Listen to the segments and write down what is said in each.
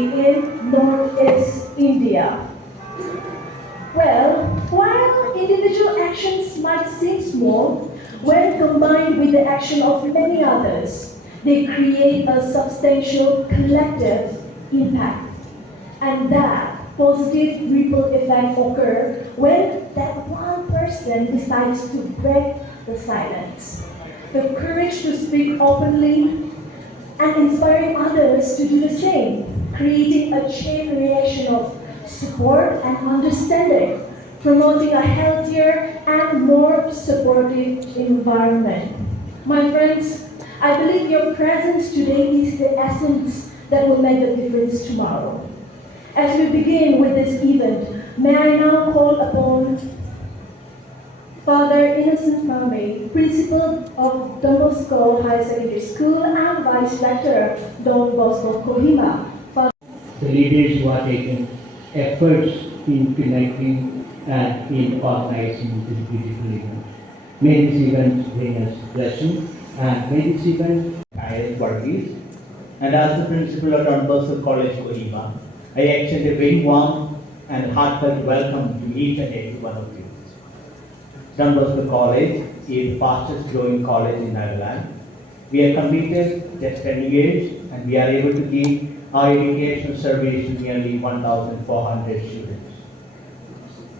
university in Northeast India. Well, while individual actions might seem small, when combined with the action of many others, they create a substantial collective impact. And that positive ripple effect occurs when that one person decides to break the silence. The courage to speak openly and inspiring others to do the same, creating a chain reaction of support and understanding, promoting a healthier and more supportive environment. My friends, I believe your presence today is the essence that will make the difference tomorrow. As we begin with this event, may I now call upon Father Innocent Mame, Principal of Don Bosco Higher Secondary School and Vice Rector of Don Bosco Kohima. The leaders who are taking efforts in connecting and in organizing this beautiful event. May this event bring us blessing, and may this event I am Varghese, and as the principal of Don Bosco College Kohima, I extend a very warm and heartfelt welcome to each and every one of you. Don Bosco College is the fastest growing college in Nagaland. We are completed just 10 years and we are able to give our educational service to nearly 1,400 students.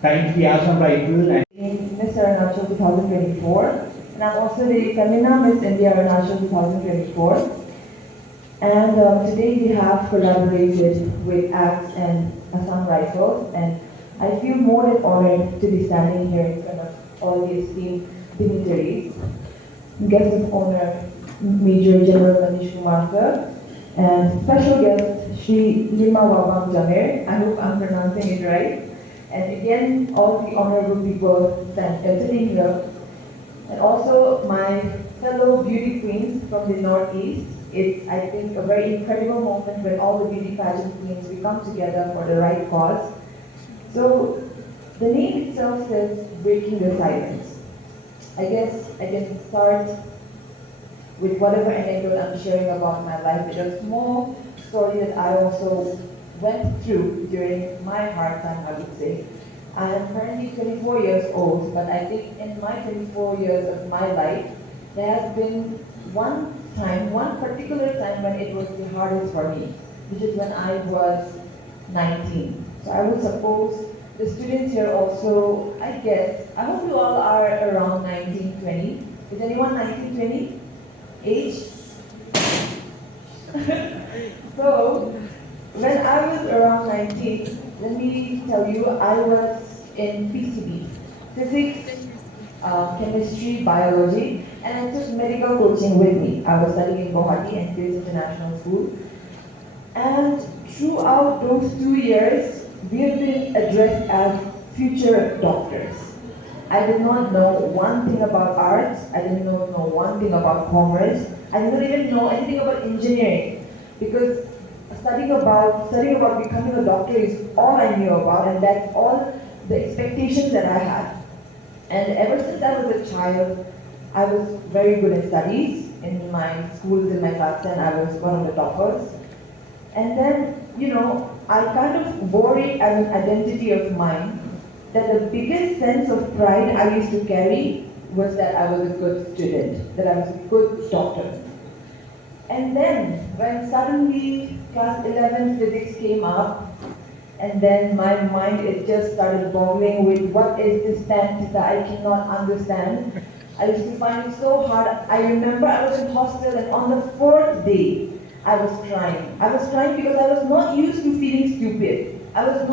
Thanks to the Assam Rifle and Miss Arunachal 2024, and I'm also the Femina Miss India Arunachal 2024. And today we have collaborated with ACTS and Assam Rifles, and I feel more than honored to be standing here in front of all the esteemed dignitaries. Guest of honor, Major General Manish Kumar sir, and special guest, Shri Limawabang Jamir. I hope I'm pronouncing it right. And again, all the honorable people sitting here. And also my fellow beauty queens from the Northeast. It's, I think, a very incredible moment when all the beauty pageant queens, we come together for the right cause. So, the name itself says, breaking the silence. I guess I can start with whatever anecdote I'm sharing about my life. It's a small story that I also went through during my hard time, I would say. I am currently 24 years old, but I think in my 24 years of my life, there has been one particular time when it was the hardest for me, which is when I was 19. So I would suppose the students here also, I guess, I hope you all are around 19, 20. Is anyone 19, 20? Age? So, when I was around 19, let me tell you, I was in PCB, physics, chemistry, biology, and I took medical coaching with me. I was studying in Guwahati and Pradesh International School. And throughout those 2 years, we have been addressed as future doctors. I did not know one thing about arts. I didn't know one thing about commerce. I didn't even know anything about engineering, because studying about becoming a doctor is all I knew about, and that's all the expectations that I had. And ever since I was a child, I was very good at studies. In my schools, in my class 10, I was one of the toppers. And then, I kind of bore it as an identity of mine, that the biggest sense of pride I used to carry was that I was a good student, that I was a good doctor. And then, when suddenly class 11 physics came up, and then my mind, it just started boggling with what is this tan theta, I cannot understand. I used to find it so hard. I remember I was in hostel, and on the 4th day, I was crying. I was crying because I was not used to feeling stupid. I was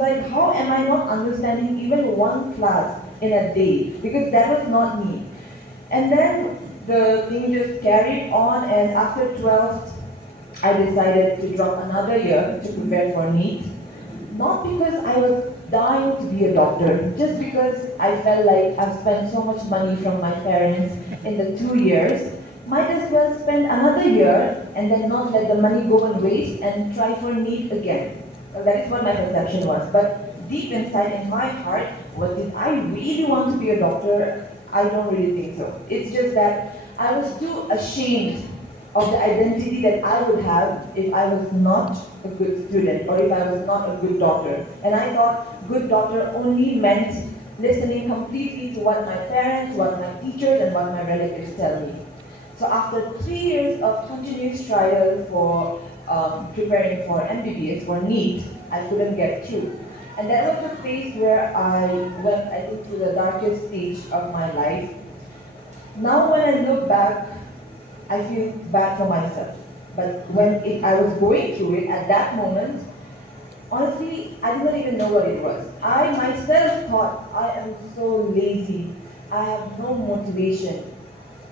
like, how am I not understanding even one class in a day? Because that was not me. And then the thing just carried on, and after 12th, I decided to drop another year to prepare for NEET. Not because I was dying to be a doctor, just because I felt like I've spent so much money from my parents in the 2 years, might as well spend another year and then not let the money go and waste and try for NEET again. Well, that is what my perception was. But deep inside in my heart, did I really want to be a doctor? I don't really think so. It's just that I was too ashamed of the identity that I would have if I was not a good student or if I was not a good daughter. And I thought good daughter only meant listening completely to what my parents, what my teachers, and what my relatives tell me. So after 3 years of continuous trial for preparing for MBBS, for NEET, I couldn't get through. And that was the phase where I went, I think, through the darkest stage of my life. Now when I look back, I feel bad for myself. But I was going through it at that moment, honestly, I did not even know what it was. I myself thought, I am so lazy. I have no motivation.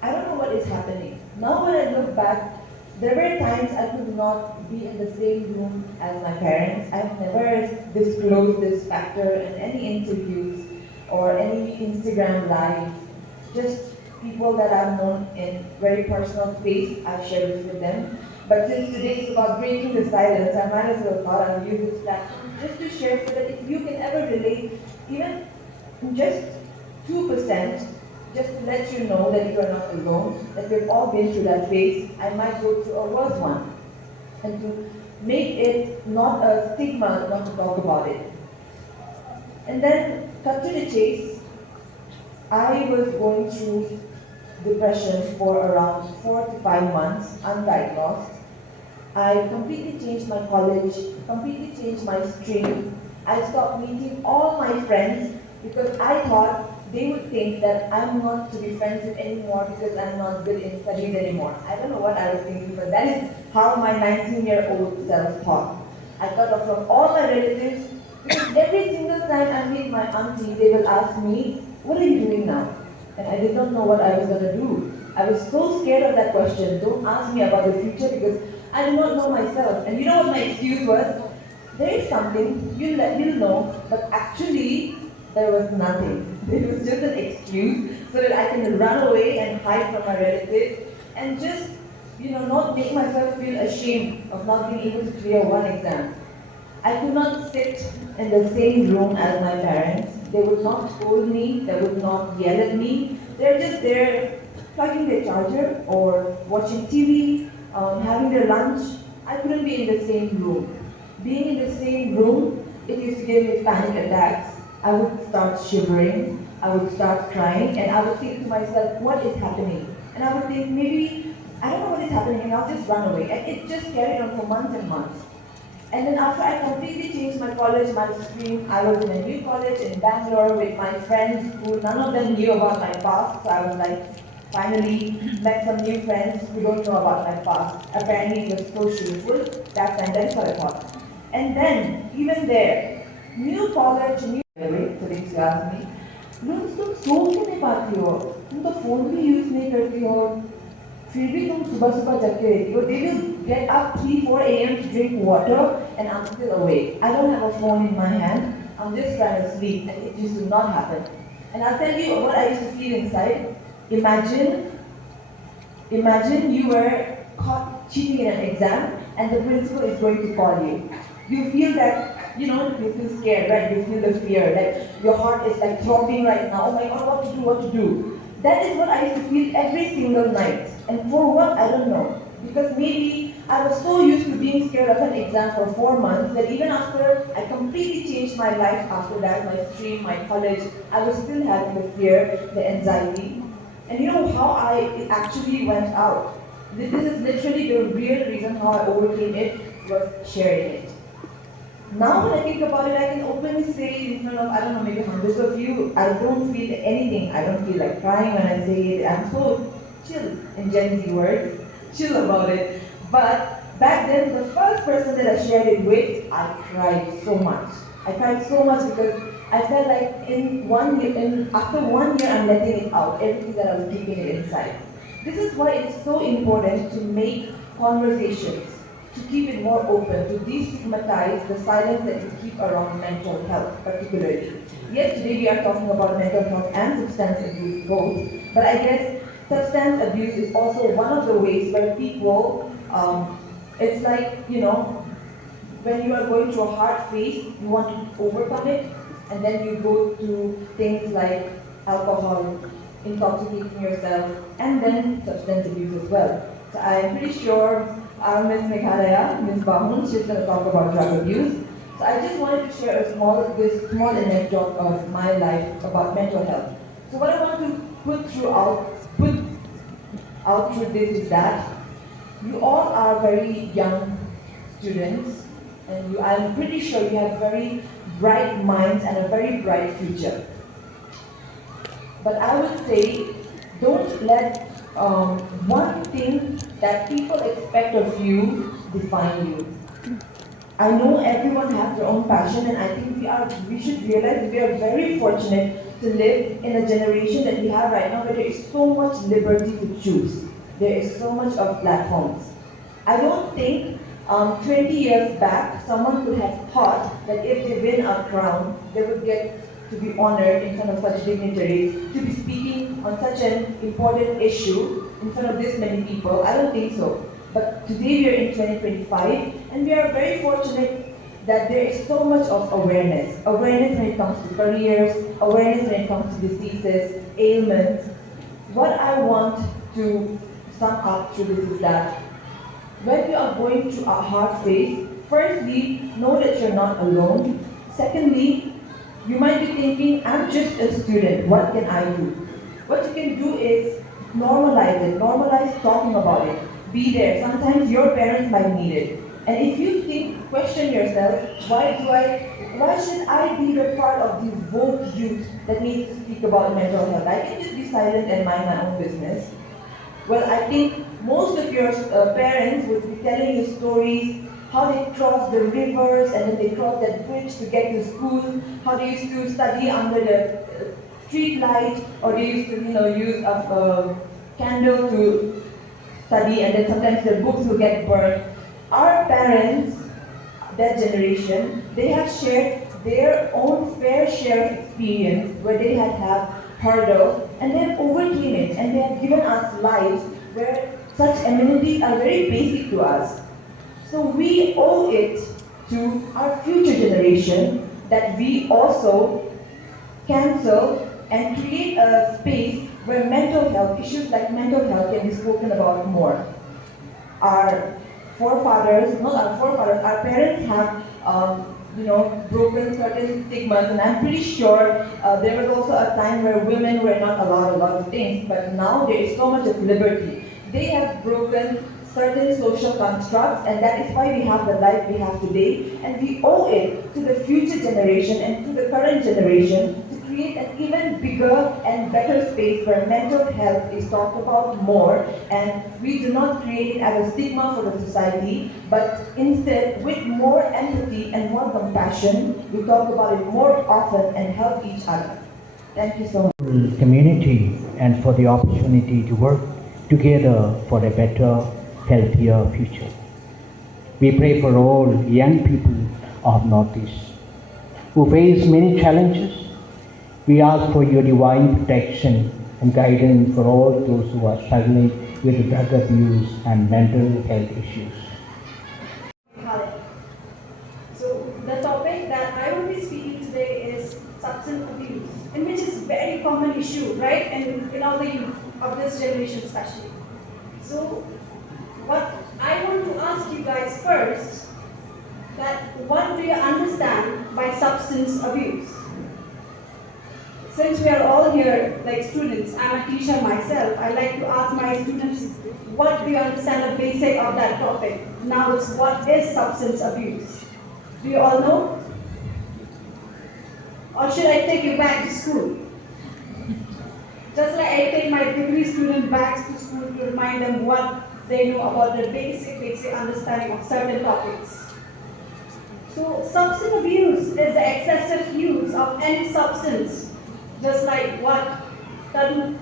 I don't know what is happening. Now when I look back, there were times I could not be in the same room as my parents. I've never disclosed this factor in any interviews or any Instagram lives. Just people that I've known in very personal space, I've shared this with them. But since today is about breaking the silence, I might as well thought I'll use this platform just to share so that if you can ever relate, even just 2%, just to let you know that you are not alone, that we've all been through that phase. I might go through a worse one. And to make it not a stigma not to talk about it. And then, cut to the chase, I was going through depression for around 4 to 5 months, undiagnosed. I completely changed my college, completely changed my stream. I stopped meeting all my friends because I thought they would think that I'm not to be friends with anymore because I'm not good in studies anymore. I don't know what I was thinking, but that is how my 19-year-old self thought. I cut off from all my relatives because every single time I meet my auntie, they will ask me, what are you doing now? And I did not know what I was going to do. I was so scared of that question. Don't ask me about the future because I do not know myself. And you know what my excuse was? There is something, you'll know, but actually there was nothing. It was just an excuse so that I can run away and hide from my relatives and just, not make myself feel ashamed of not being able to clear one exam. I could not sit in the same room as my parents. They would not scold me, they would not yell at me. They're just there plugging their charger or watching TV, having their lunch. I couldn't be in the same room. Being in the same room, it used to give me panic attacks. I would start shivering, I would start crying, and I would think to myself, what is happening? And I would think, maybe, I don't know what is happening, and I'll just run away. And it just carried on for months and months. And then after I completely changed my college, my stream, I was in a new college in Bangalore with my friends who none of them knew about my past. So I was like, finally met some new friends who don't know about my past. Apparently it was so shameful. That time, that's what I thought. And then, even there, new college, new colleagues asked me, तुम सो क्यों नहीं पाती हो? तुम तो phone भी use नहीं करती हो. फिर भी तुम सुबह सुबह जग के रहती हो. They will get up 3-4 a.m. to drink water and I'm still awake. I don't have a phone in my hand. I'm just trying to sleep and it used to not happen. And I'll tell you what I used to feel inside. Imagine you were caught cheating in an exam and the principal is going to call you. You feel that, you feel scared, right? You feel the fear, like your heart is like throbbing right now. Oh my God, what to do? That is what I used to feel every single night. And for what, I don't know. Because maybe I was so used to being scared of an exam for 4 months that even after I completely changed my life after that, my stream, my college, I was still having the fear, the anxiety. And you know how it actually went out? This is literally the real reason how I overcame it, was sharing it. Now when I think about it, I can openly say in front of, I don't know, maybe hundreds of you, I don't feel anything. I don't feel like crying when I say it. I'm so chill, in Gen Z words, chill about it. But back then, the first person that I shared it with, I cried so much. I cried so much because I felt like after 1 year, I'm letting it out, everything that I was keeping it inside. This is why it's so important to make conversations, to keep it more open, to destigmatize the silence that we keep around mental health, particularly. Yes, today we are talking about mental health and substance abuse both, but I guess substance abuse is also one of the ways where people, it's like, when you are going through a hard phase, you want to overcome it, and then you go to things like alcohol, intoxicating yourself, and then substance abuse as well. So I'm pretty sure our Miss Meghalaya, Miss Bahun, she's going to talk about drug abuse. So I just wanted to share this small anecdote of my life about mental health. So what I want to put out through this is that you all are very young students, and I'm pretty sure you have very bright minds and a very bright future. But I would say, don't let one thing that people expect of you define you. I know everyone has their own passion, and I think we should realize we are very fortunate to live in a generation that we have right now where there is so much liberty to choose. There is so much of platforms. I don't think 20 years back someone could have thought that if they win a crown, they would get to be honored in front of such dignitaries, to be speaking on such an important issue in front of this many people. I don't think so. But today we are in 2025, and we are very fortunate that there is so much of awareness. Awareness when it comes to careers, awareness when it comes to diseases, ailments. What I want to sum up to this is that when you are going through a hard phase, firstly, know that you're not alone. Secondly, you might be thinking, I'm just a student, what can I do? What you can do is normalize it, normalize talking about it. Be there. Sometimes your parents might need it. And if you think, question yourself, why should I be the part of the woke youth that needs to speak about mental health? I can just be silent and mind my own business. Well, I think most of your parents would be telling you stories, how they crossed the rivers and then they crossed that bridge to get to school, how they used to study under the street light, or they used to, use a candle to study, and then sometimes their books will get burned. Our parents, that generation, they have shared their own fair share of experience where they have hurdles and they have overcame it, and they have given us lives where such amenities are very basic to us. So we owe it to our future generation that we also cancel and create a space where mental health, issues like mental health can be spoken about more. Our forefathers, not our forefathers, our parents have, broken certain stigmas, and I'm pretty sure there was also a time where women were not allowed a lot of things, but now there is so much of liberty. They have broken certain social constructs, and that is why we have the life we have today, and we owe it to the future generation and to the current generation to create an even bigger and better space where mental health is talked about more, and we do not create it as a stigma for the society, but instead with more empathy and more compassion, we talk about it more often and help each other. Thank you so much. Community, and for the opportunity to work together for a better, healthier future. We pray for all young people of Northeast who face many challenges. We ask for your divine protection and guidance for all those who are struggling with drug abuse and mental health issues. So the topic that I will be speaking today is substance abuse, and which is a very common issue, right? And in all the youth of this generation especially. So what I want to ask you guys first, that what do you understand by substance abuse? Since we are all here like students, I'm a teacher myself, I like to ask my students, what do you understand the basic of that topic? Now it's what is substance abuse? Do you all know? Or should I take you back to school? Just like I take my degree student back to school to remind them what they know about the basic understanding of certain topics. So substance abuse is the excessive use of any substance, just like what Tadu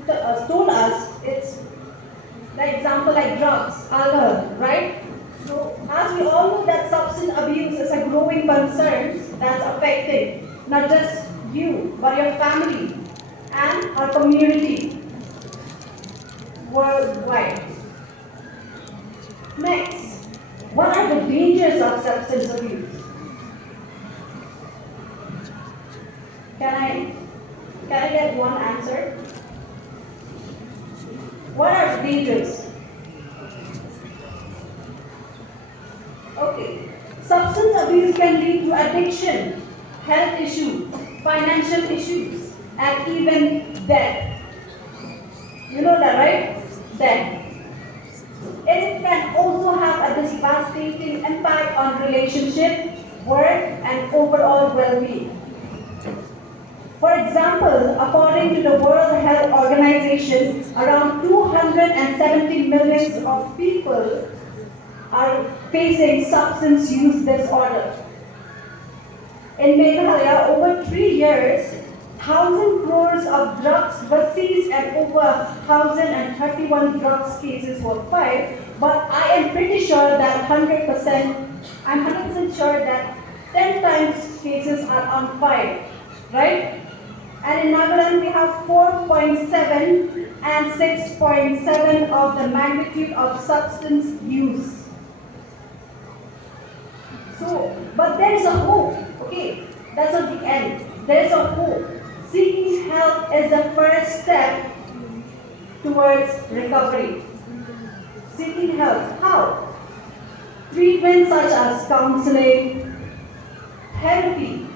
told us. It's the example like drugs, alcohol, right? So as we all know that substance abuse is a growing concern that's affecting not just you, but your family and our community worldwide. Next, what are the dangers of substance abuse? Can I get one answer? What are the dangers? Okay. Substance abuse can lead to addiction, health issues, financial issues, and even death. You know that, right? Death. It can also have a devastating impact on relationship, work, and overall well-being. For example, according to the World Health Organization, around 270 million of people are facing substance use disorder. In Meghalaya, over 3 years, 1,000 crores of drugs were seized and over 1,031 drugs cases were filed. But I am pretty sure that 100% sure that 10 times cases are unfiled, right? And in Nagaland, we have 4.7 and 6.7 of the magnitude of substance use. So, but there is a hope, okay? That's not the end. There is a hope. Seeking help is the first step towards recovery. Seeking help, how? Treatment such as counseling, therapy,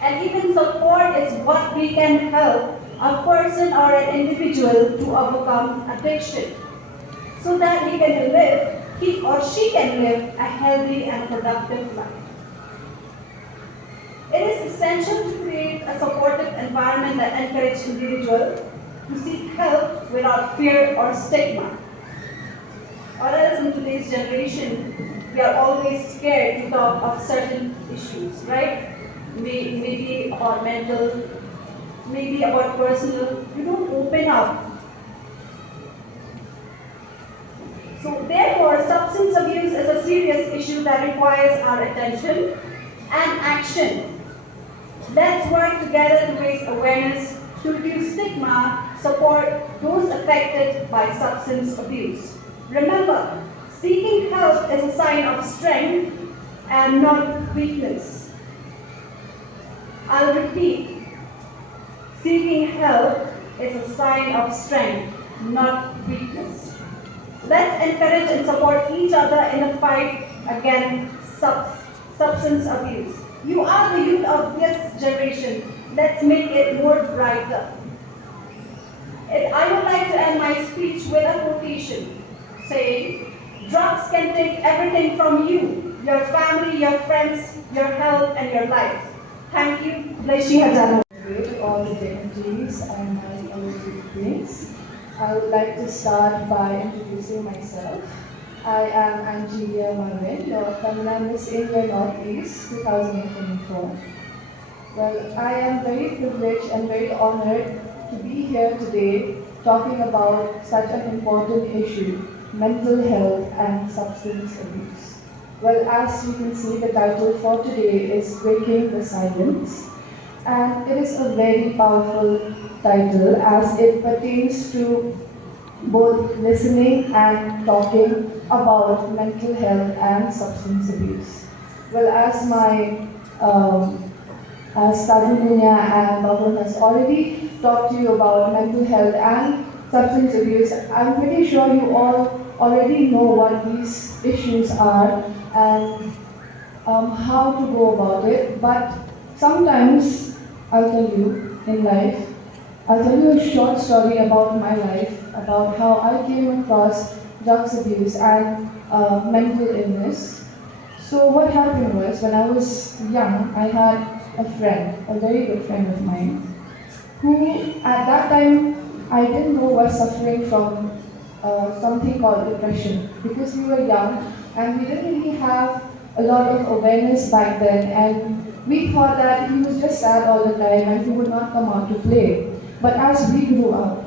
and even support is what we can help a person or an individual to overcome addiction so that he or she can live a healthy and productive life. It is essential to create a supportive environment that encourages individuals to seek help without fear or stigma. Or else in today's generation, we are always scared to talk of certain issues, right? Maybe about mental, maybe about personal. You don't open up. So therefore, substance abuse is a serious issue that requires our attention and action. Let's work together to raise awareness, to reduce stigma, support those affected by substance abuse. Remember, seeking help is a sign of strength and not weakness. I'll repeat, seeking help is a sign of strength, not weakness. Let's encourage and support each other in the fight against substance abuse. You are the youth of this generation. Let's make it more brighter. I would like to end my speech with a quotation saying, drugs can take everything from you, your family, your friends, your health, and your life. Thank you. To all the dignitaries and my fellow students. I would like to start by introducing myself. I am Angelia, Marwein, the Femina Miss India Northeast 2024. Well, I am very privileged and very honored to be here today talking about such an important issue, mental health and substance abuse. Well, as you can see, the title for today is Breaking the Silence. And it is a very powerful title as it pertains to both listening and talking about mental health and substance abuse. Well, as as Tadu, Lunia and Bahun has already talked to you about mental health and substance abuse, I'm pretty sure you all already know what these issues are and how to go about it. But sometimes I'll tell you in life, I'll tell you a short story about my life, about how I came across drugs abuse and mental illness. So what happened was, when I was young, I had a friend, a very good friend of mine, who at that time I didn't know was suffering from something called depression, because we were young and we didn't really have a lot of awareness back then, and we thought that he was just sad all the time and he would not come out to play. But as we grew up,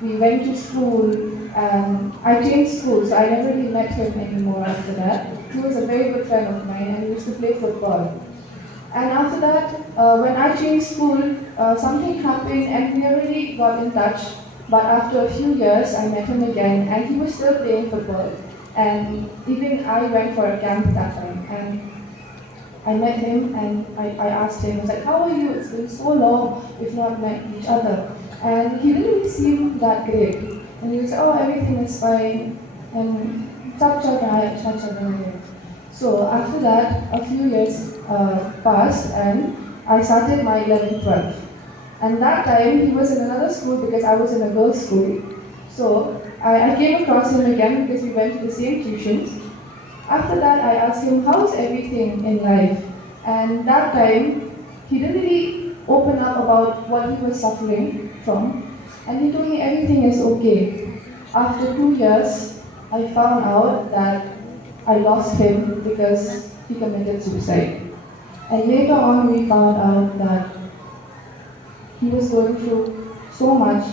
we went to school and I changed school, so I never really met him anymore after that. He was a very good friend of mine and we used to play football. And after that, when I changed school, something happened and we never really got in touch. But after a few years, I met him again and he was still playing football. And even I went for a camp that time. And I met him and I asked him, I was like, how are you? It's been so long we've not met each other. And he didn't really seem that great. And he was like, oh, everything is fine. And So after that, a few years passed and I started my 11th, 12th. And that time he was in another school because I was in a girls' school. So I came across him again because we went to the same tuitions. After that, I asked him, how's everything in life? And that time, he didn't really open up about what he was suffering from. And he told me everything is okay. After 2 years, I found out that I lost him because he committed suicide. And later on, we found out that he was going through so much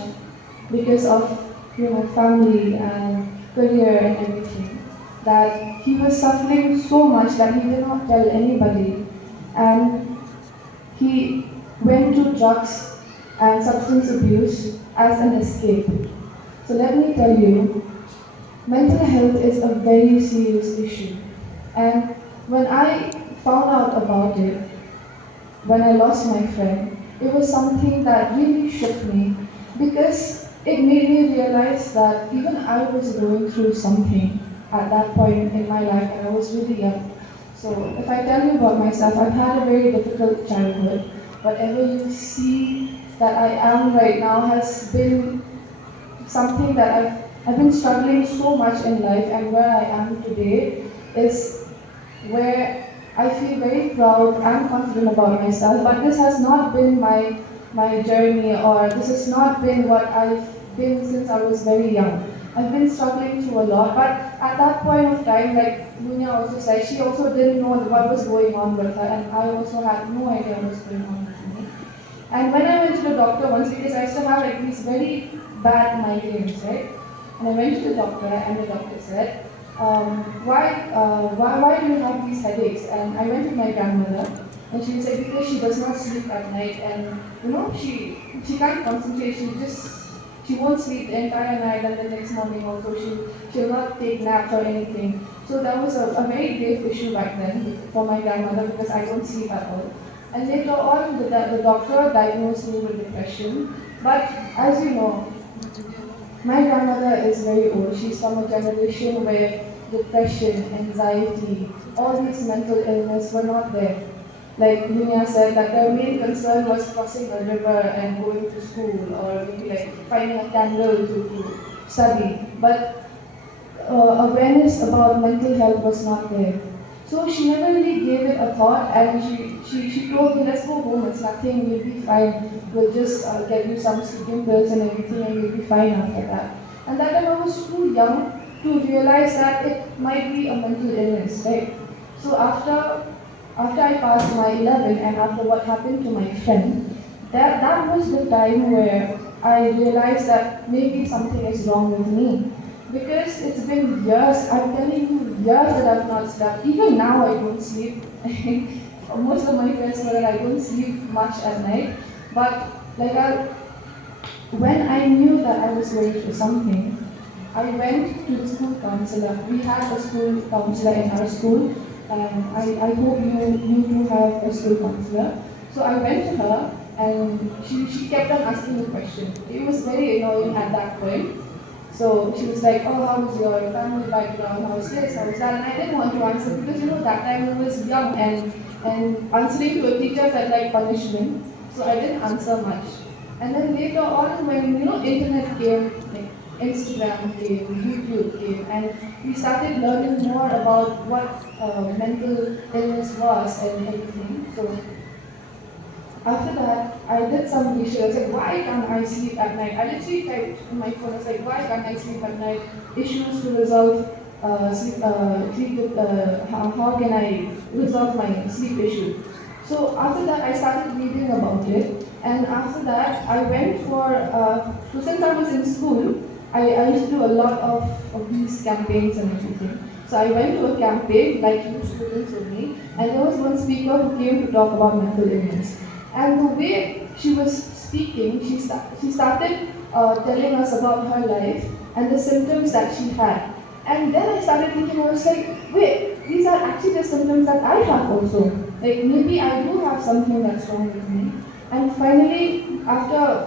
because of family and career and everything, that he was suffering so much that he did not tell anybody, and he went to drugs and substance abuse as an escape. So let me tell you, mental health is a very serious issue, and when I found out about it, when I lost my friend, it was something that really shook me because it made me realize that even I was going through something at that point in my life and I was really young. So if I tell you about myself, I've had a very difficult childhood. Whatever you see that I am right now has been something that I've been struggling so much in life, and where I am today is where I feel very proud and confident about myself, but this has not been my journey, or this has not been what I've been since I was very young. I've been struggling through a lot, but at that point of time, like Lunia also said, she also didn't know what was going on with her, and I also had no idea what was going on with me. And when I went to the doctor once, because I used to have like these very bad migraines, right? And I went to the doctor, and the doctor said, why do you have these headaches? And I went to my grandmother, and she said because she does not sleep at night, and she can't concentrate. She won't sleep the entire night, and the next morning also she'll not take naps or anything. So that was a very grave issue back then for my grandmother because I don't sleep at all. And later on, the doctor diagnosed me with depression. But as you know, my grandmother is very old. She's from a generation where depression, anxiety, all these mental illness were not there. Like Lunia said, that their main concern was crossing a river and going to school, or maybe like finding a candle to study. But awareness about mental health was not there. So she never really gave it a thought, and she told me, let's go home, it's nothing, you'll be fine. We'll just get you some sleeping pills and everything, and you'll be fine after that. And that time I was too young to realize that it might be a mental illness, right? So after I passed my 11 and after what happened to my friend, that was the time where I realized that maybe something is wrong with me. Because it's been years, I'm telling you, years that I've not slept. Even now I don't sleep. Most of my friends know that I don't sleep much at night. But when I knew that I was going through something, I went to the school counselor. We had a school counselor in our school, and I hope you do have a school counselor. So I went to her, and she kept on asking me questions. It was very annoying at that point. So she was like, oh, how's your family background, how's this, how's that? And I didn't want to answer because, that time I was young, and answering to a teacher felt like punishment. So I didn't answer much. And then later on when, internet came, like Instagram came, YouTube came, and we started learning more about what mental illness was and everything. So after that, I did some research. I was like, why can't I sleep at night? I literally typed in my phone, I was like, why can't I sleep at night? Issues to resolve how can I resolve my sleep issue? So after that, I started reading about it. And after that, I went so since I was in school, I used to do a lot of these campaigns and everything. So I went to a campaign, like you students with me, and there was one speaker who came to talk about mental illness. And the way she was speaking, she started telling us about her life and the symptoms that she had. And then I started thinking, I was like, wait, these are actually the symptoms that I have also. Like maybe I do have something that's wrong with me. And finally, after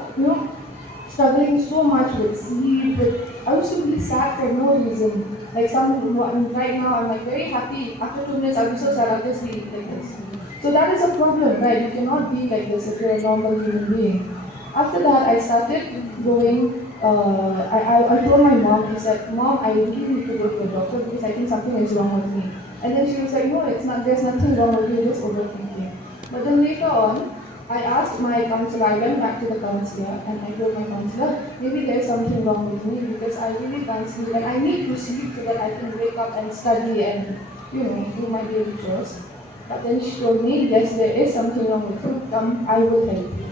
struggling so much with sleep, with I used to be sad for no reason. Like right now, I'm like very happy. After 2 minutes, I'll be so sad. I'll just be like this. So that is a problem, right? You cannot be like this if you're a normal human being. After that, I started going. I told my mom. I said, "Mom, I really need to go to a doctor because I think something is wrong with me." And then she was like, "No, it's not. There's nothing wrong with you. You're just overthinking." But then later on, I asked my counselor, I went back to the counselor and I told my counselor, maybe there's something wrong with me because I really can't sleep and I need to sleep so that I can wake up and study and, do my daily chores. But then she told me, yes, there is something wrong with you, come, I will help you.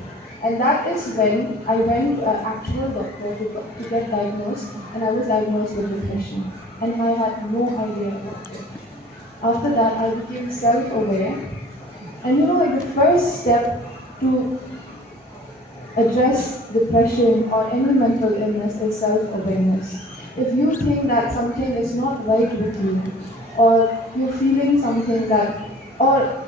And that is when I went to an actual doctor to get diagnosed, and I was diagnosed with depression. And I had no idea about it. After that, I became self-aware. And like the first step to address depression or any mental illness is self-awareness. If you think that something is not right with you, or you're feeling something that, or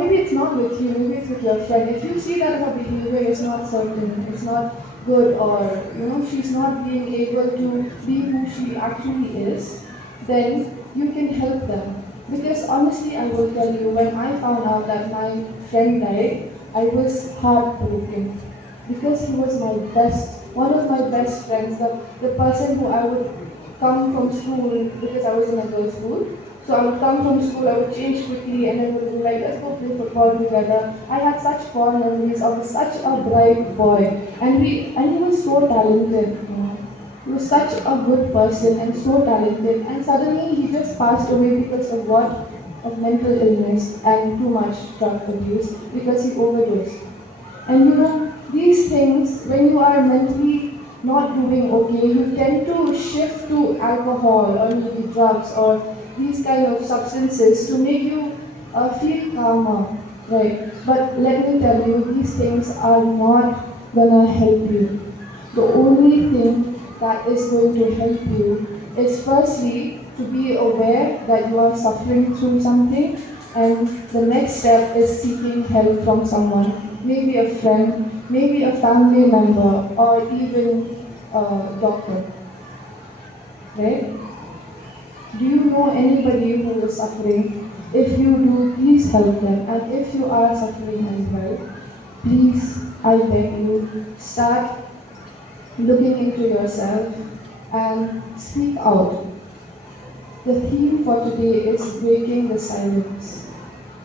maybe it's not with you, maybe it's with your friend, if you see that her behavior is not certain, it's not good, or she's not being able to be who she actually is, then you can help them. Because honestly, I will tell you, when I found out that my friend died, I was heartbroken because he was one of my best friends, the person who I would come from school because I was in a girls' school. So I would come from school, I would change quickly, and then we would be like, let's go play football together. I had such fond memories of such a bright boy, and he was so talented. He was such a good person and so talented, and suddenly he just passed away because of what? Of mental illness and too much drug abuse because he overdosed. And these things, when you are mentally not doing okay, you tend to shift to alcohol or maybe drugs or these kind of substances to make you feel calmer, right? But let me tell you, these things are not gonna help you. The only thing that is going to help you is firstly to be aware that you are suffering through something, and the next step is seeking help from someone, maybe a friend, maybe a family member, or even a doctor, right? Do you know anybody who is suffering? If you do, please help them. And if you are suffering as well, please, I beg you, start looking into yourself and speak out. The theme for today is breaking the silence.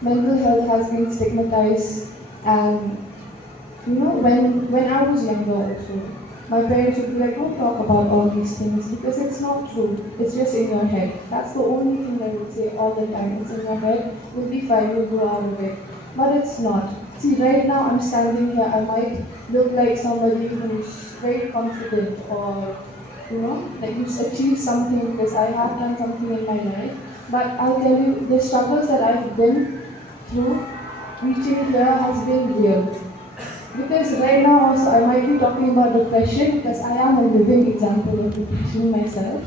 Mental health has been stigmatized, and when I was younger also, my parents would be like, don't talk about all these things because it's not true. It's just in your head. That's the only thing they would say all the time. It's in your head. You'll be fine. You'll go out of it. But it's not. See, right now I'm standing here. I might look like somebody who's very confident, or like who's achieved something because I have done something in my life. But I'll tell you, the struggles that I've been through reaching here has been real. Because right now also I might be talking about depression because I am a living example of depression myself.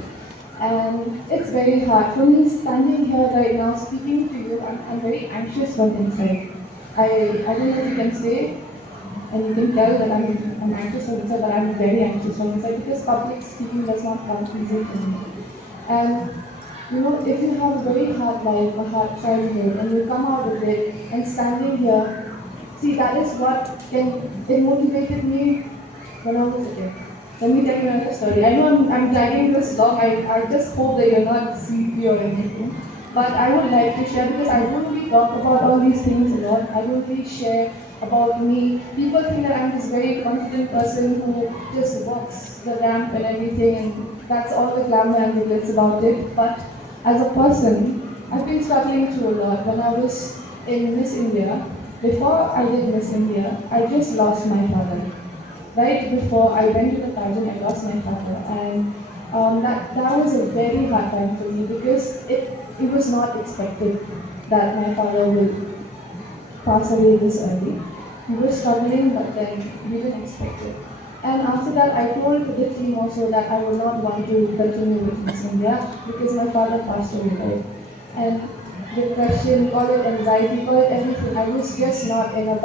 And it's very hard. For me, standing here right now speaking to you, I'm very anxious from inside. I don't know if you can say, and you can tell that I'm anxious from inside, but I'm very anxious from inside because public speaking does not come easy for me. And if you have a very hard life, a hard childhood, and you come out of it and standing here, see, that is what it motivated me when I was a kid. Let me tell you another story. I know I'm dragging this long. I just hope that you're not sleepy or anything. But I would like to share because I don't really talk about all these things a lot. I don't really share about me. People think that I'm this very confident person who just walks the ramp and everything, and that's all the glamour and the glitz about it. But as a person, I've been struggling through a lot. When I was in Miss India, before I did Miss India, I just lost my father. Right before I went to the pageant, I lost my father, and that was a very hard time for me because it was not expected that my father would pass away this early. We were struggling, but then we didn't expect it. And after that, I told the team also that I would not want to continue with Miss India because my father passed away, right? And depression, call it anxiety, call it everything. I was just not in a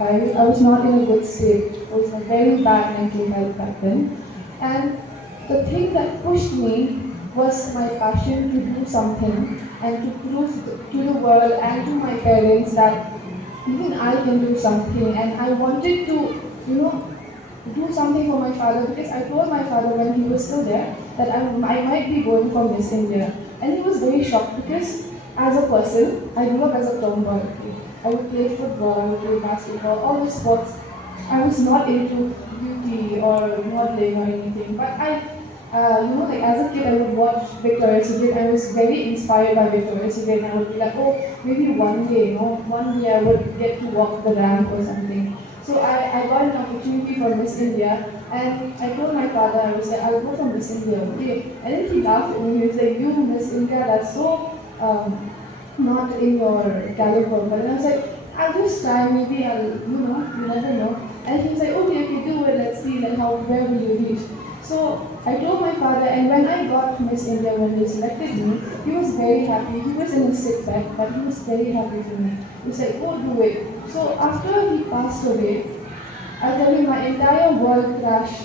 I was not in a good state. I was in a very bad mental health back then. And the thing that pushed me was my passion to do something and to prove to the world and to my parents that even I can do something. And I wanted to, do something for my father, because I told my father when he was still there that I might be going for Miss India. And he was very shocked because as a person, I grew up as a tomboy. I would play football, I would play basketball, all the sports. I was not into beauty or modeling or anything, but like as a kid, I would watch Victoria's Secret. I was very inspired by Victoria's Secret, and I would be like, oh, maybe one day I would get to walk the ramp or something. So I got an opportunity for Miss India, and I told my father, I was like, I'll go for Miss India, okay? And then he laughed at me. He was like, you, Miss India, that's so not in your caliber. But then I was like, I'll just try. Maybe I'll, you never know. And he was like, okay, do it. Let's see, like where will you reach? So I told my father, and when I got Miss India, when they selected me, he was very happy. He was in a sick bed, but he was very happy for me. He was like, go do it. So after he passed away, I tell you, my entire world crashed.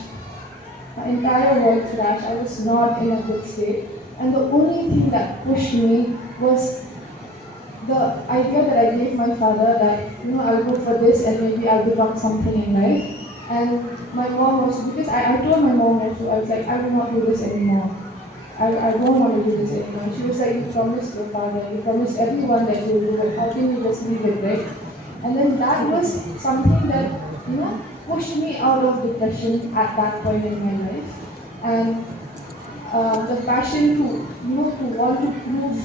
My entire world crashed. I was not in a good state. And the only thing that pushed me was the idea that I gave my father that, I'll go for this and maybe I'll become something in life. And my mom also, because I told my mom also, I was like, I will not do this anymore. I don't want to do this anymore. She was like, you promised your father, you promised everyone that you will do it. How can you just leave it, right? And then that was something that, pushed me out of depression at that point in my life. And the passion to want to prove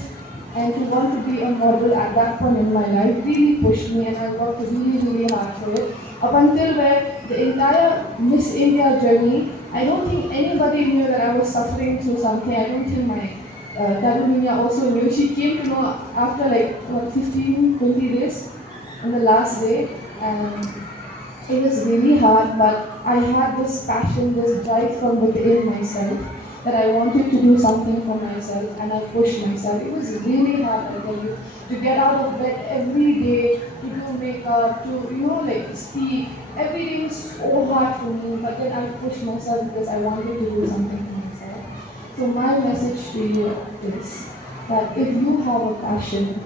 and to want to be a model at that point in my life really pushed me, and I worked really, really hard for it. Up until where the entire Miss India journey, I don't think anybody knew that I was suffering through something. I don't think my Tadu also knew. She came to know after 15, 20 days on the last day, and it was really hard, but I had this passion, this drive from within myself that I wanted to do something for myself, and I pushed myself. It was really hard, I tell you, to get out of bed every day, to do makeup, to speak. Every day was so hard for me, but then I pushed myself because I wanted to do something for myself. So my message to you is that if you have a passion,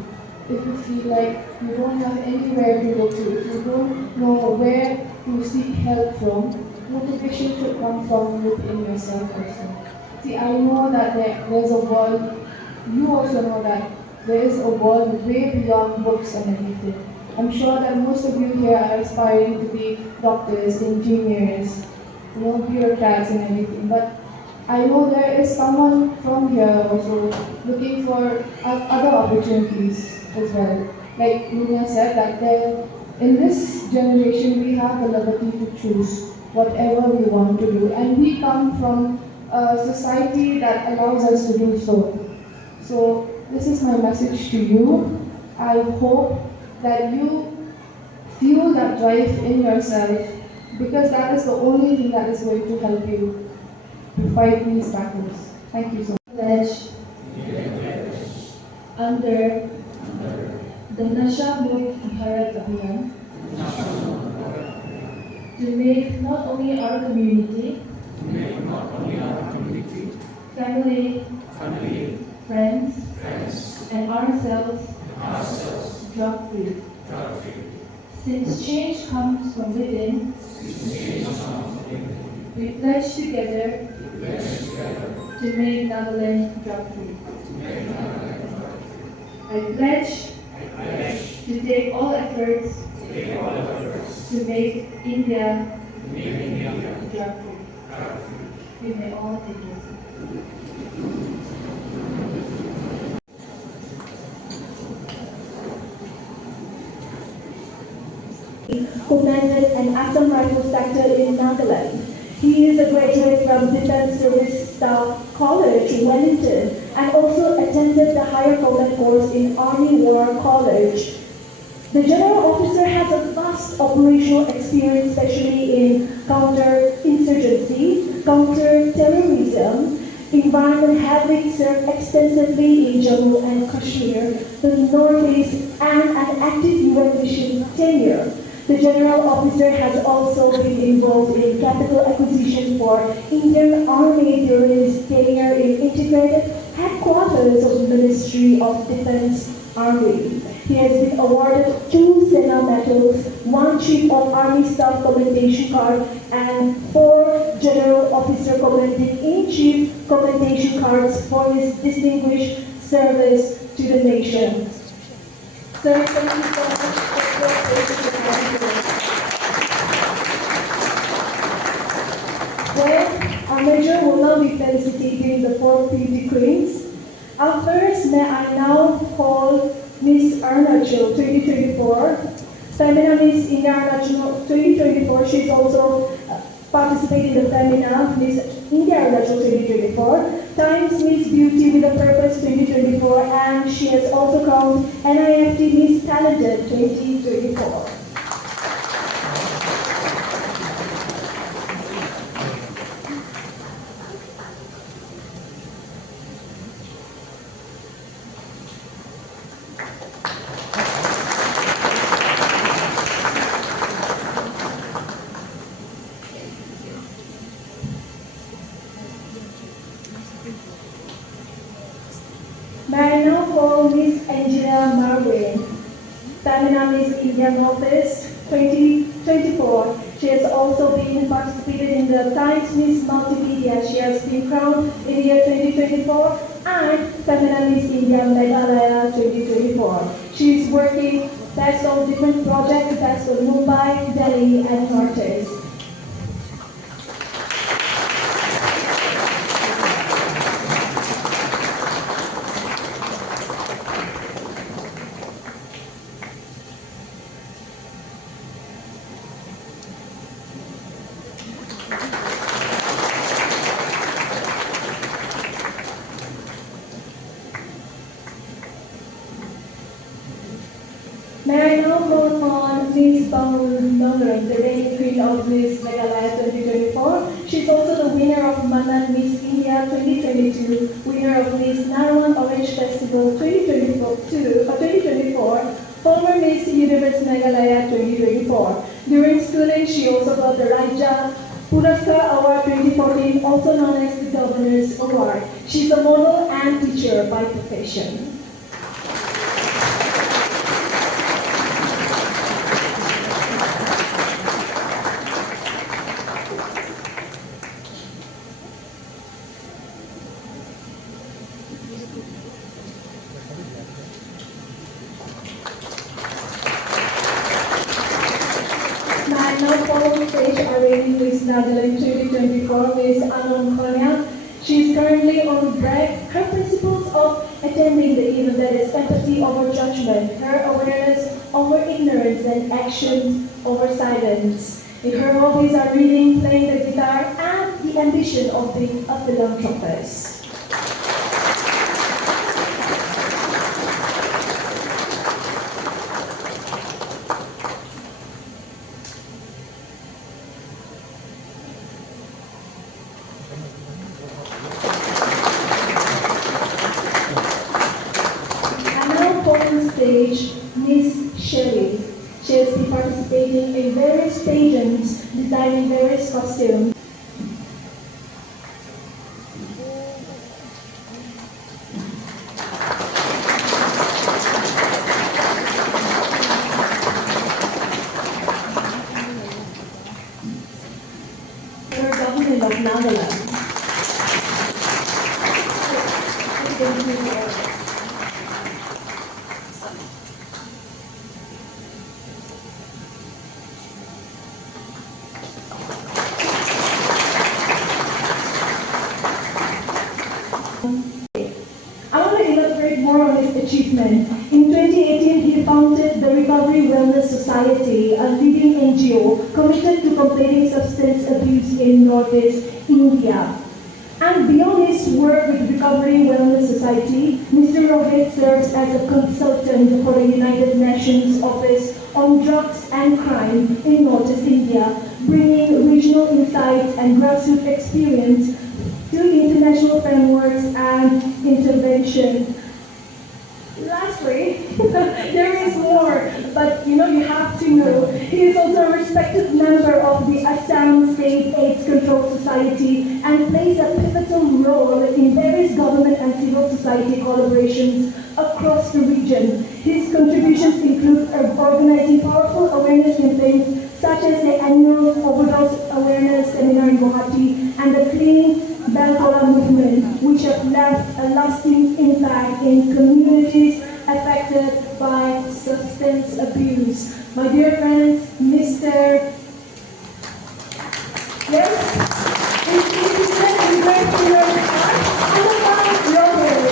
if you feel like you don't have anywhere to go to, if you don't know where to seek help from, motivation should come from within yourself also. See, I know that there's a world, you also know that there is a world way beyond books and everything. I'm sure that most of you here are aspiring to be doctors, engineers, bureaucrats and everything. But I know there is someone from here also looking for other opportunities as well. Like Lunia said, that in this generation we have the liberty to choose whatever we want to do, and we come from a society that allows us to do so. So this is my message to you. I hope that you feel that drive in yourself, because that is the only thing that is going to help you to fight these battles. Thank you so much. Pledge under the Nasha-Mukt Bharat Abhiyan to make not only our community, family, friends, and ourselves drug-free. Since change comes from within, we pledge together to make Nagaland drug-free. I pledge to take all efforts to make India drug-free. We may all take this. Commanded an Assam Rifle sector in Nagaland. He is a graduate from Defense Service Staff College, Wellington, and also attended the Higher Command course in Army War College. The General Officer has a vast operational experience, especially in counter-insurgency, counter-terrorism, environment, having served extensively in Jammu and Kashmir, the Northeast, and an active UN mission tenure. The General Officer has also been involved in capital acquisition competition for Indian Army during his tenure in integrated headquarters of Ministry of Defense Army. He has been awarded 2 Sena medals, 1 Chief of Army Staff Commendation Card, and 4 General Officer Commanding-in-Chief Commendation Cards for his distinguished service to the nation. Sir, thank you so much for your patience. Well, our Major will now be felicitating the 4 beauty queens. First, may I now call Miss Arunachal 2024, Femina Miss India Arunachal 2024. She's also participating in the Femina Miss India Arunachal 2024, Times Miss Beauty with a Purpose 2024, and she has also crowned NIFT Miss Talented 2024. May I now call Miss Angelia Marwein, Femina Miss IGAR-North 2024. She has also been participated in the Times Miss Multimedia. She has been crowned in the year 2024 and Femina Miss India Meghalaya 2024. She is working best on different projects, best on Mumbai, Delhi, and Northeast. May I now call upon Miss Bahun Nongrum, the reigning queen of Miss Meghalaya 2024. She's also the winner of Manan Miss India 2022, winner of Miss Nagaland Orange Festival 2024, former Miss Universe Meghalaya 2024. During schooling, she also got the Raja Puraskar Award 2014, also known as the Governor's Award. She's a model and teacher by profession. Now following stage are reigning Miss Nagaland 2024, Miss Anon Konyak. She is currently on break. Her principles of attending the event, that is empathy over judgment, her awareness over ignorance, and actions over silence. Her hobbies are reading, playing the guitar, and the ambition of being a philanthropist. Stage, Miss Shelley. She has been participating in various pageants, designing various costumes. For Government of Nagaland. I want to elaborate more on his achievement. In 2018, he founded the Recovery Wellness Society, a leading NGO committed to combating substance abuse in Northeast India. And beyond his work with Recovery Wellness Society, Mr. Rohit serves as a consultant for the United Nations Office on Drugs and Crime in Northeast India, bringing regional insights and grassroots experience to international frameworks and intervention. Lastly, there is more, but you have to know, he is also a respected member of the Assam State AIDS Control Society. society and plays a pivotal role in various government and civil society collaborations across the region. His contributions include organizing powerful awareness campaigns such as the annual overdose awareness seminar in Guwahati and the Clean Bangkola movement, which have left a lasting impact in communities affected by substance abuse. My dear friends, Mr. Yes, it's citizen and great hero Angelia Robert.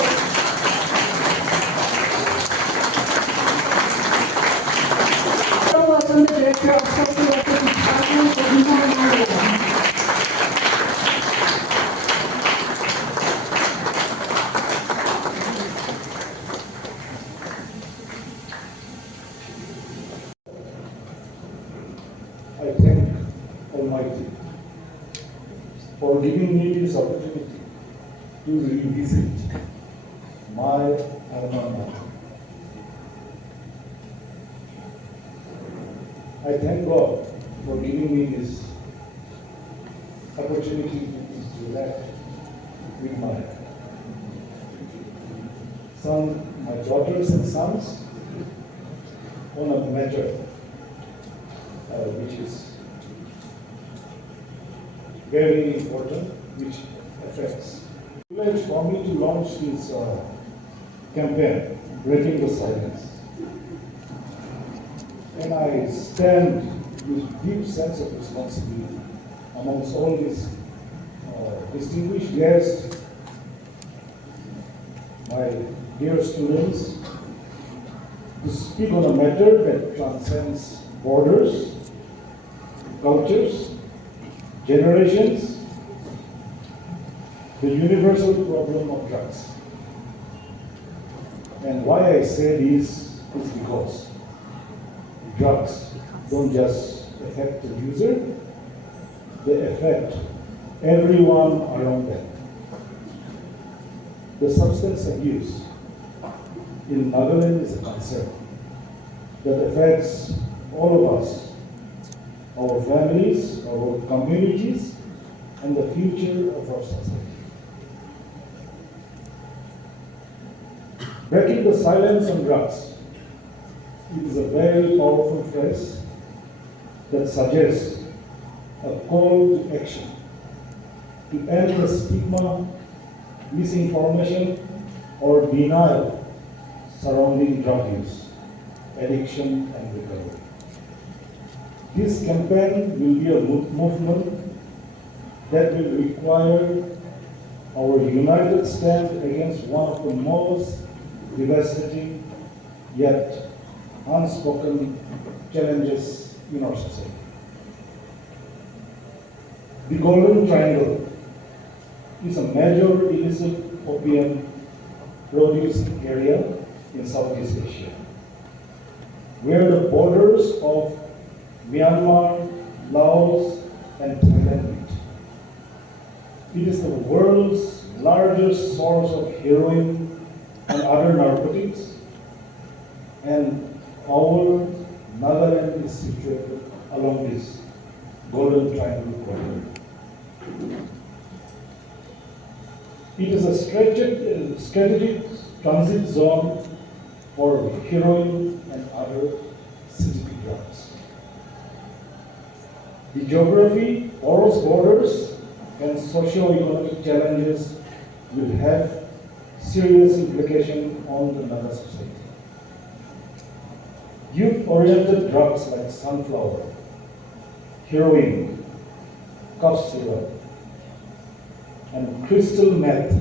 So welcome the Director of Social Worker Department of Nagaland. I thank Almighty for giving me this opportunity to revisit my alma mater. I thank God for giving me this opportunity to interact with my daughters and sons on a matter which is very important, which affects. It's for me to launch this campaign, Breaking the Silence. And I stand with deep sense of responsibility amongst all these distinguished guests, my dear students, to speak on a matter that transcends borders, cultures, generations, the universal problem of drugs. And why I say this is because drugs don't just affect the user, they affect everyone around them. The substance abuse in Nagaland is a concern that affects all of us, our families, our communities, and the future of our society. Breaking the silence on drugs, it is a very powerful phrase that suggests a call to action to end the stigma, misinformation, or denial surrounding drug use, addiction, and recovery. This campaign will be a movement that will require our united stand against one of the most devastating yet unspoken challenges in our society. The Golden Triangle is a major illicit opium producing area in Southeast Asia, where the borders of Myanmar, Laos, and Thailand meet. It is the world's largest source of heroin and other narcotics, and our Nagaland is situated along this Golden Triangle corridor. It is a strategic transit zone for heroin and other synthetic drugs. The geography, porous borders, and socio-economic challenges will have serious implications on the Naga society. Youth-oriented drugs like sunflower, heroin, cough syrup, and crystal meth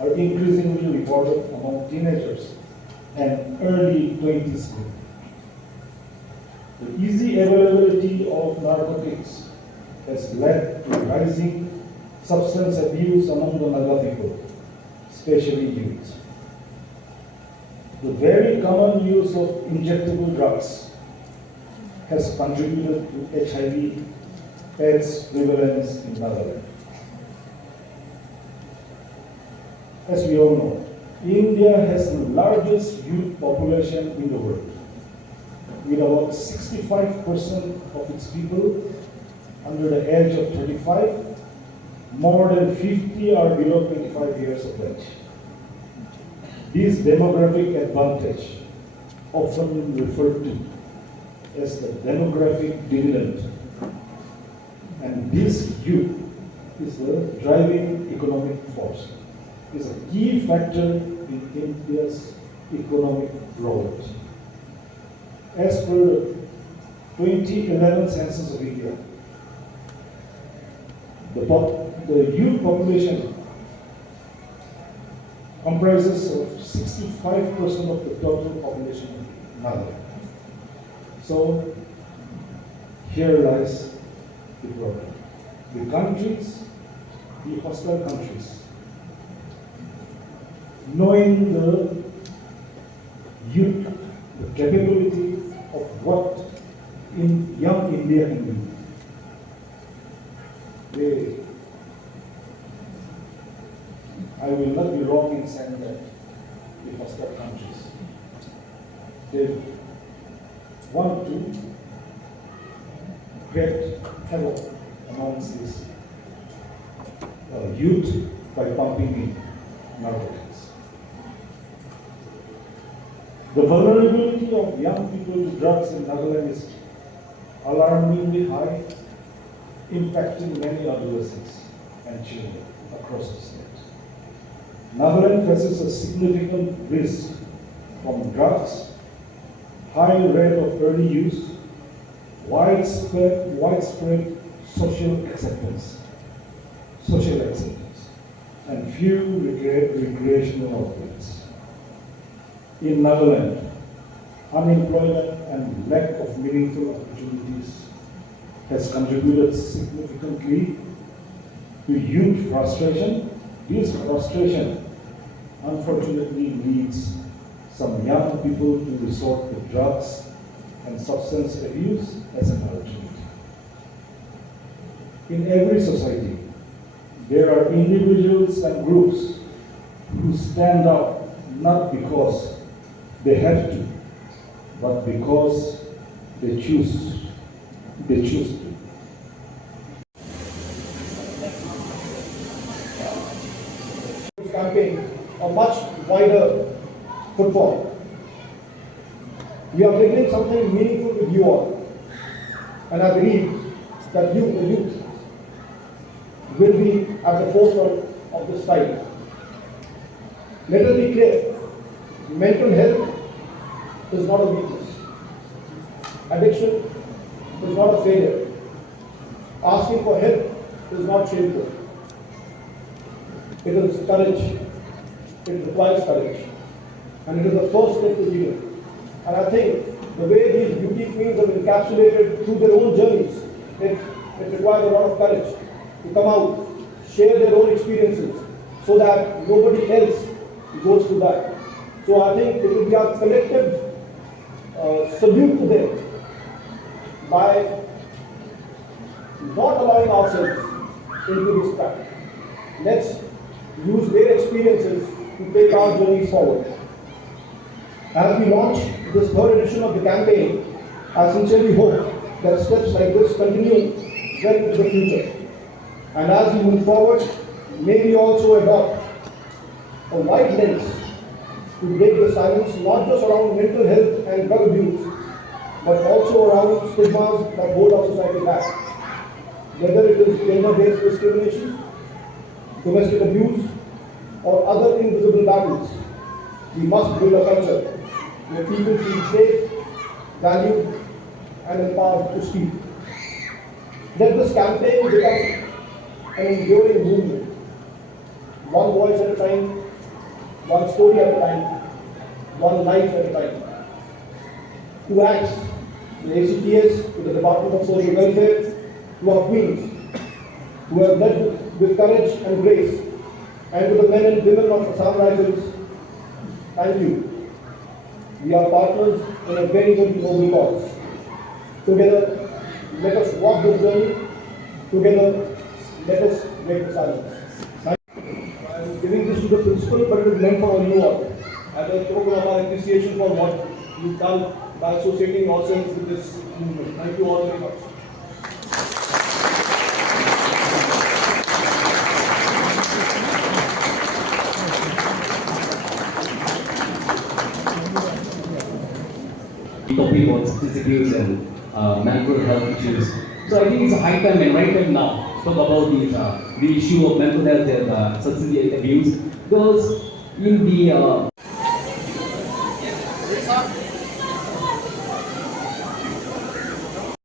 are increasingly reported among teenagers and early 20s group. The easy availability of narcotics has led to rising substance abuse among the Naga people, especially youth. The very common use of injectable drugs has contributed to HIV/AIDS prevalence in Nagaland. As we all know, India has the largest youth population in the world, with about 65% of its people under the age of 35 More than 50 are below 25 years of age. This demographic advantage, often referred to as the demographic dividend, and this youth is the driving economic force, is a key factor in India's economic growth. As per the 2011 census of India, the youth population comprises of 65% of the total population of Nagaland. So here lies the problem. The countries, the hostile countries, knowing the youth, the capability of what young India can do, I will not be wrong in saying that the hostile countries, they want to create havoc amongst this youth by pumping in narcotics. The vulnerability of young people to drugs in Nagaland is alarmingly high, impacting many adolescents and children across the state. Nagaland faces a significant risk from drugs, high rate of early use, widespread social acceptance, and few recreational outlets. In Nagaland, unemployment and lack of meaningful opportunities has contributed significantly to youth frustration. This frustration unfortunately leads some young people to resort to drugs and substance abuse as an alternative. In every society, there are individuals and groups who stand up not because they have to, but because they choose to. Campaign a much wider football. We are beginning something meaningful with you all, and I believe that you, the youth, will be at the forefront of this fight. Let us be clear, mental health is not a weakness. Addiction is not a failure. Asking for help is not shameful. It is courage. It requires courage. And it is the first step to healing. And I think the way these beauty queens have encapsulated through their own journeys, it requires a lot of courage to come out, share their own experiences, so that nobody else goes through that. So I think it will be our collective salute to them by not allowing ourselves into this trap. Let's use their experiences to take our journeys forward. As we launch this third edition of the campaign, I sincerely hope that steps like this continue well into the future. And as we move forward, may we also adopt a wide lens to break the silence, not just around mental health and drug abuse, but also around stigmas that hold our society back. Whether it is gender-based discrimination, domestic abuse, or other invisible battles, we must build a culture where people feel safe, valued, and empowered to speak. Let this campaign become an enduring movement, one voice at a time, one story at a time, one life at a time. To ACTS, the ACTS, to the Department of Social Welfare, to our queens, who have led with courage and grace, and to the men and women of Assam rifles, thank you. We are partners in a very, very noble cause. Together, let us walk this journey. Together, let us break the silence. I am giving this to the principal, but it is meant for all you all, as a token of our appreciation for what you've done by associating yourselves with this movement. คุณ Thank you all very much. abuse and mental health issues. So I think it's a high time and right time now to talk about the issue of mental health and substance abuse, because in the